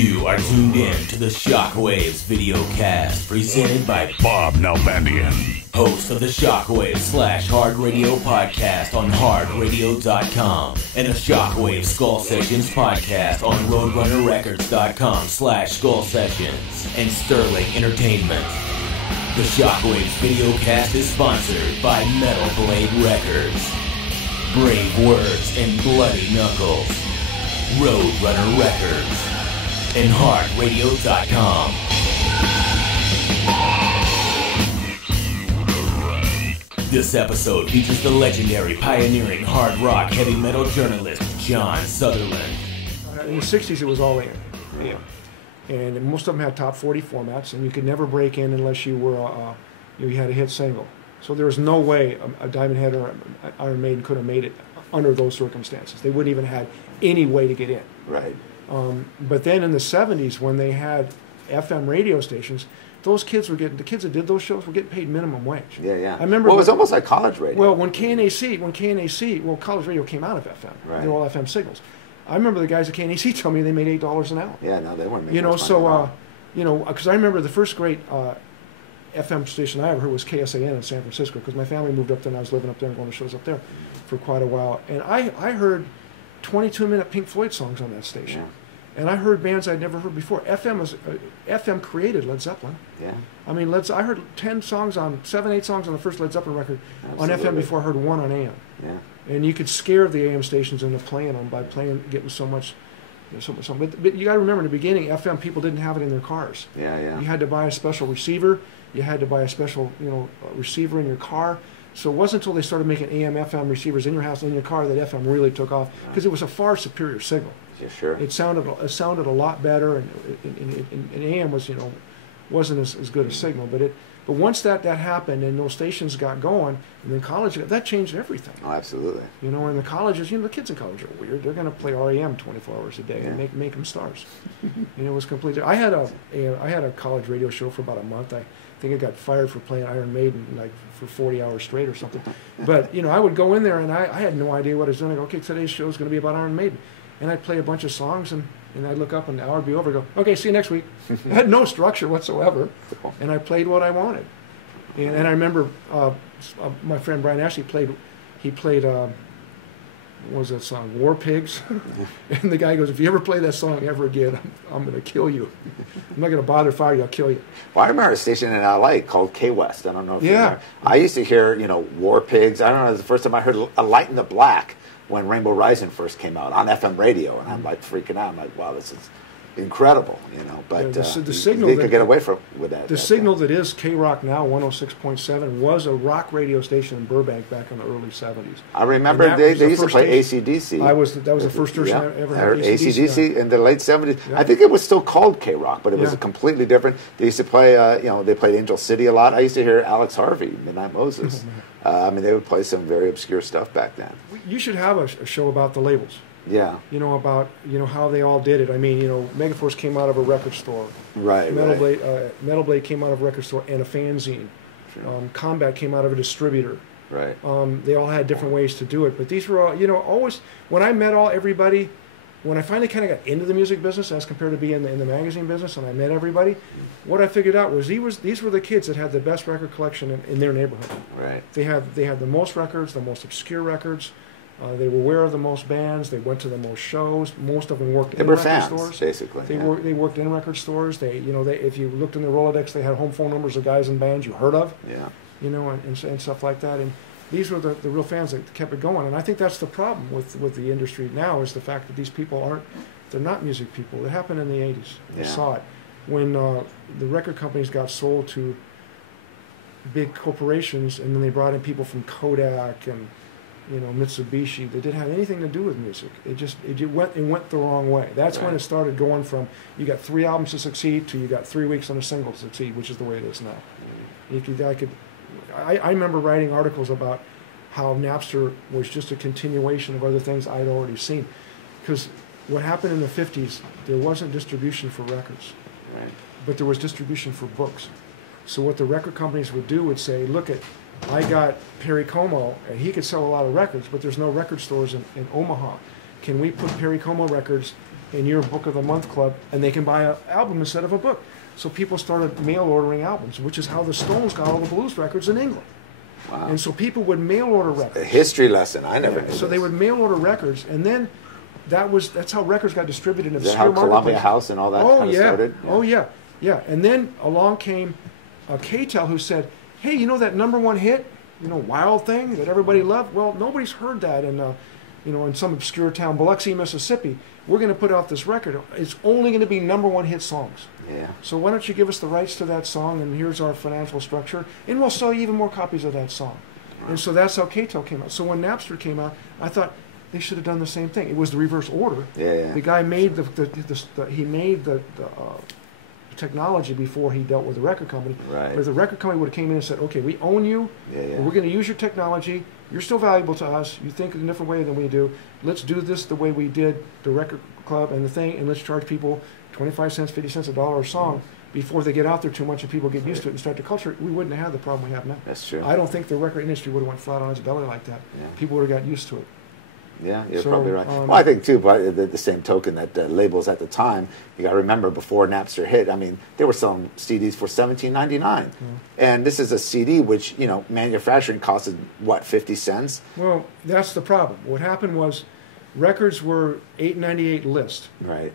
You are tuned in to the Shockwaves Videocast, presented by Bob Nalbandian, host of the Shockwaves / Hard Radio podcast on hardradio.com, and the Shockwaves Skull Sessions podcast on roadrunnerrecords.com / Skull Sessions, and Sterling Entertainment. The Shockwaves Videocast is sponsored by Metal Blade Records, Brave Words and Bloody Knuckles, Roadrunner Records, and hardradio.com. This episode features the legendary, pioneering hard rock heavy metal journalist JON SUTHERLAND. In the 60s, it was all AM. Yeah. And most of them had top 40 formats, and you could never break in unless you were you had a hit single. So there was no way a Diamond Head or Iron Maiden could have made it under those circumstances. They wouldn't even have any way to get in. Right. But then in the 70s, when they had FM radio stations, those kids were getting, the kids that did those shows were getting paid minimum wage. Yeah, yeah. I remember. Well, it was almost like college radio. Well, when KNAC, well, college radio came out of FM. Right. They were all FM signals. I remember the guys at KNAC tell me they made $8 an hour. Yeah, no, they weren't making You know, much money at all. because I remember the first great FM station I ever heard was KSAN in San Francisco, because my family moved up there and I was living up there and going to shows up there for quite a while. And I heard 22-minute Pink Floyd songs on that station. Yeah. And I heard bands I'd never heard before. FM created Led Zeppelin. Yeah. I mean, I heard 8 songs on the first Led Zeppelin record on Absolutely. FM before I heard one on AM. Yeah. And you could scare the AM stations into playing them by getting so much. But you got to remember, in the beginning, FM people didn't have it in their cars. Yeah, yeah. You had to buy a special receiver. You had to buy a special, receiver in your car. So it wasn't until they started making AM, FM receivers in your house, in your car, that FM really took off, because it was a far superior signal. Yeah, sure. It sounded a lot better, and AM was wasn't as good a signal. But once that happened and those stations got going, and then college, that changed everything. Oh, absolutely. And the colleges, the kids in college are weird. They're going to play REM 24 hours a day and Yeah. make them stars. It was completely. I had a college radio show for about a month. I think I got fired for playing Iron Maiden for 40 hours straight or something. But I would go in there and I had no idea what I was doing. I go, okay, today's show is going to be about Iron Maiden, and I'd play a bunch of songs and I'd look up and the hour would be over. And go, okay, see you next week. I had no structure whatsoever, and I played what I wanted. And I remember my friend Brian Ashley played what was that song, War Pigs? And the guy goes, if you ever play that song ever again, I'm going to kill you. I'm not going to bother fire you, I'll kill you. Well, I remember a station in L.A. called K-West. I don't know if you Yeah. remember. I used to hear, War Pigs. I don't know, it was the first time I heard A Light in the Black when Rainbow Rising first came out on FM radio. And I'm like freaking out. I'm like, wow, this is incredible, But Yeah, the signal they that- could get away with that. The signal that is K-Rock now, 106.7, was a rock radio station in Burbank back in the early 70s. I remember And that they was the used to first play station. AC/DC. That was the first station I ever I heard heard AC/DC on. in the late 70s. Yeah. I think it was still called K-Rock, but it was Yeah. completely different. They used to play, they played Angel City a lot. I used to hear Alex Harvey, Midnight Moses. They would play some very obscure stuff back then. You should have a show about the labels. Yeah. About how they all did it. I mean, Megaforce came out of a record store. Right, Metal right. Blade came out of a record store and a fanzine. Sure. Combat came out of a distributor. Right. They all had different ways to do it, but these were all, always, when I met everybody, when I finally kind of got into the music business as compared to being in the magazine business, and I met everybody, what I figured out was these were the kids that had the best record collection in their neighborhood. Right. They had the most records, the most obscure records. They were aware of the most bands. They went to the most shows. Most of them worked in record fans, stores. basically. They yeah. They worked in record stores. They if you looked in the Rolodex, they had home phone numbers of guys and bands you heard of. Yeah. And stuff like that. And these were the real fans that kept it going. And I think that's the problem with the industry now, is the fact that these people they're not music people. It happened in the 80s. I saw it when the record companies got sold to big corporations, and then they brought in people from Kodak and Mitsubishi. They didn't have anything to do with music. It went the wrong way. That's when it started going from you got 3 albums to succeed to you got 3 weeks on a single to succeed, which is the way it is now. I remember writing articles about how Napster was just a continuation of other things I'd already seen, because what happened in the 50s, there wasn't distribution for records, but there was distribution for books. So what the record companies would do would say, look, I got Perry Como, and he could sell a lot of records, but there's no record stores in Omaha. Can we put Perry Como records and you're a Book of the Month club, and they can buy an album instead of a book. So people started mail ordering albums, which is how the Stones got all the blues records in England. Wow. And so people would mail order records. A history lesson. I never knew So this. they would mail order records, and then that's how records got distributed in Is that obscure how Columbia marketplaces. House and all that kind of started? Oh yeah, yeah. And then along came K-Tel, who said, "Hey, you know that #1 hit, Wild Thing that everybody loved? Well, nobody's heard that in in some obscure town, Biloxi, Mississippi. We're going to put out this record. It's only going to be #1 hit songs. Yeah. So why don't you give us the rights to that song, and here's our financial structure, and we'll sell you even more copies of that song." And so that's how K-Tel came out. So when Napster came out, I thought they should have done the same thing. It was the reverse order. Yeah. The guy made the technology before he dealt with the record company. Right. But if the record company would have came in and said, "Okay, we own you. Yeah. We're going to use your technology. You're still valuable to us. You think in a different way than we do. Let's do this the way we did the record club and the thing, and let's charge people 25 cents, 50 cents, $1 a song before they get out there too much and people get used to it and start to culture it," we wouldn't have the problem we have now. That's true. I don't think the record industry would have went flat on its belly like that. Yeah. People would have got used to it. Yeah, you're So, probably right. Well, I think too, by the same token that labels at the time, you got to remember before Napster hit, I mean, they were selling CDs for $17.99, and this is a CD which manufacturing costed what, 50 cents? Well, that's the problem. What happened was, records were $8.98 list, Right.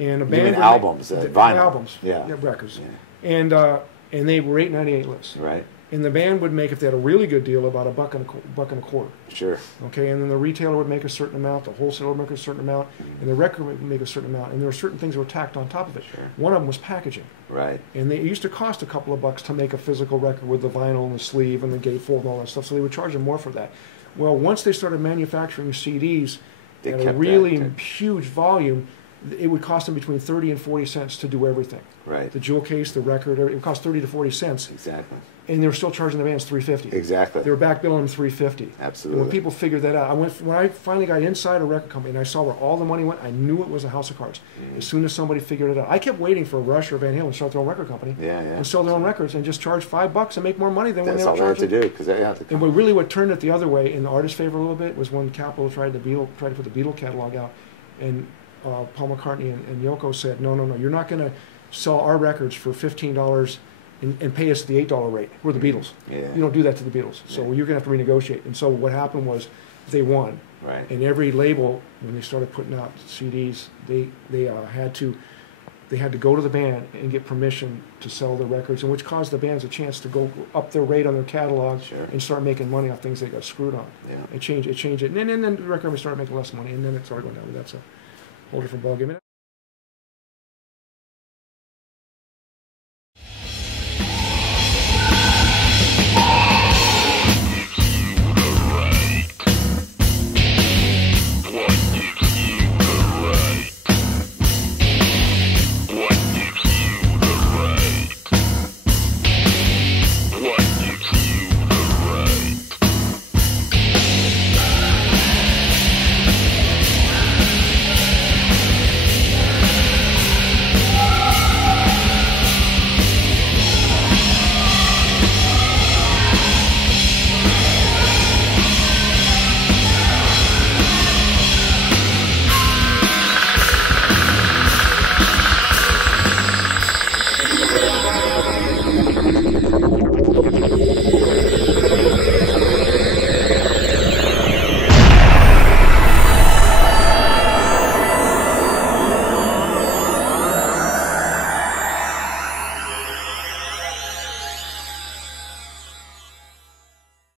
and a You band mean would albums, make, vinyl? albums, Yeah. records, Yeah. and they were $8.98 list, Right. and the band would make, if they had a really good deal, about $1 and a quarter. Sure. Okay, and then the retailer would make a certain amount, the wholesaler would make a certain amount, and the record would make a certain amount, and there were certain things that were tacked on top of it. Sure. One of them was packaging, Right. and it used to cost a couple of bucks to make a physical record with the vinyl and the sleeve and the gatefold and all that stuff, so they would charge them more for that. Well, once they started manufacturing CDs They at a kept really that. huge volume, it would cost them between 30 and 40 cents to do everything. Right. The jewel case, the record, it would cost 30 to 40 cents, Exactly. and they were still charging the bands $3.50. Exactly. They were back billing them $3.50. Absolutely. And when people figured that out, when I finally got inside a record company and I saw where all the money went, I knew it was a house of cards. As soon as somebody figured it out, I kept waiting for Rush or Van Halen to start their own record company Yeah. and sell their own records and just charge $5 and make more money than when That's they all were they had to charging. do because they had to. And what turned it the other way in the artist's favor a little bit was when Capitol tried to put the Beatle catalog out, and Paul McCartney and Yoko said, no, you're not going to sell our records for $15 and pay us the $8 rate. We're the Beatles. Yeah. You don't do that to the Beatles. So Yeah. you're going to have to renegotiate. And so what happened was they won. Right. And every label, when they started putting out CDs, they had to go to the band and get permission to sell their records, and which caused the bands a chance to go up their rate on their catalog Sure. and start making money off things they got screwed on. Yeah. It changed it. And then the record company started making less money, and then it started going down. But that's a whole different ballgame.